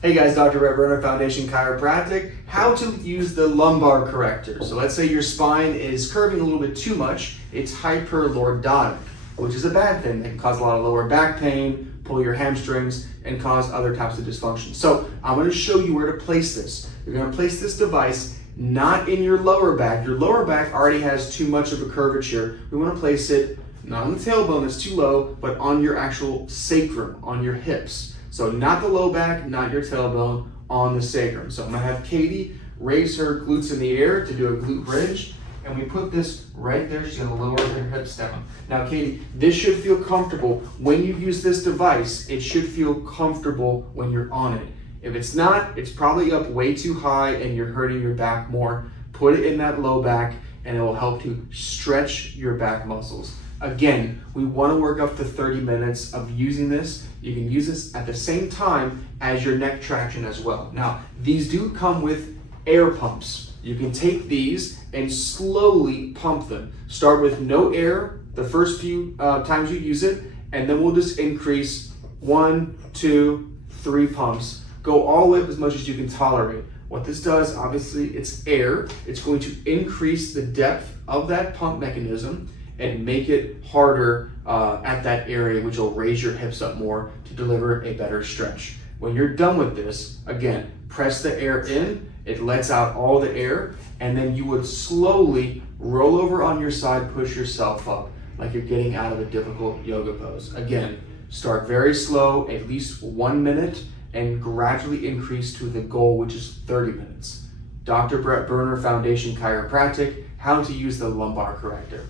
Hey guys, Dr. Brett Berner, Foundation Chiropractic. How to use the lumbar corrector. So let's say your spine is curving a little bit too much. It's hyperlordotic, which is a bad thing. It can cause a lot of lower back pain, pull your hamstrings, and cause other types of dysfunction. So I'm going to show you where to place this. You're going to place this device not in your lower back. Your lower back already has too much of a curvature. We want to place it not on the tailbone, that's too low, but on your actual sacrum, on your hips. So not the low back, not your tailbone, on the sacrum. So I'm gonna have Katie raise her glutes in the air to do a glute bridge, and we put this right there. She's gonna lower her hips down. Now Katie, this should feel comfortable. When you use this device, it should feel comfortable when you're on it. If it's not, it's probably up way too high and you're hurting your back more. Put it in that low back and it will help to stretch your back muscles. Again, we want to work up to 30 minutes of using this. You can use this at the same time as your neck traction as well. Now, these do come with air pumps. You can take these and slowly pump them. Start with no air the first few times you use it, and then we'll just increase 1, 2, 3 pumps. Go all the way up as much as you can tolerate. What this does, obviously, it's air. It's going to increase the depth of that pump mechanism and make it harder at that area, which will raise your hips up more to deliver a better stretch. When you're done with this, again, press the air in, it lets out all the air, and then you would slowly roll over on your side, push yourself up, like you're getting out of a difficult yoga pose. Again, start very slow, at least 1 minute, and gradually increase to the goal, which is 30 minutes. Dr. Brett Berner, Foundation Chiropractic, how to use the lumbar corrector.